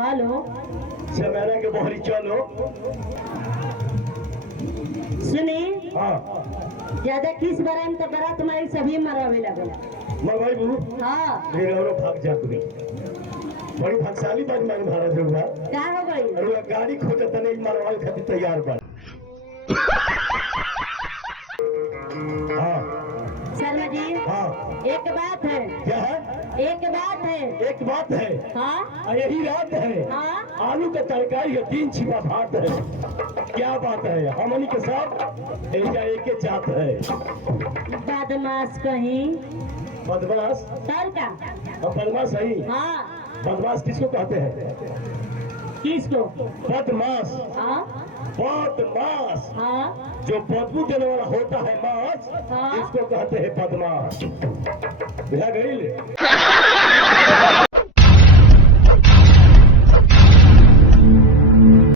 हेलो समेरा के बहरी चलो। सुनी हाँ ज्यादा किस बारे में तो बड़ा तुम्हारी सभी मरावे लगे। मरवाई बू हाँ मेरे और भाग जा तुम बड़ी भागशाली बात मान भारत हुआ क्या हो गई? अरे गाड़ी खोजत नहीं मरवाई खातिर तैयार बा। हाँ शर्मा जी हाँ एक बात है। क्या है? एक बात है। एक बात है हाँ यही रात है। हाँ आलू का तरकारी है 3 छिपा भात है। क्या बात है हमनी के साथ एक ही जात है। बदमाश कहीं बदमाश तर का। अब बदमाश है। हाँ बदमाश किसको कहते हैं? किसको? बदमाश हाँ बदमाश हाँ जो बदबू देने वाला होता है मांस हाँ। इसको कहते हैं बदमाश। बुझा गई?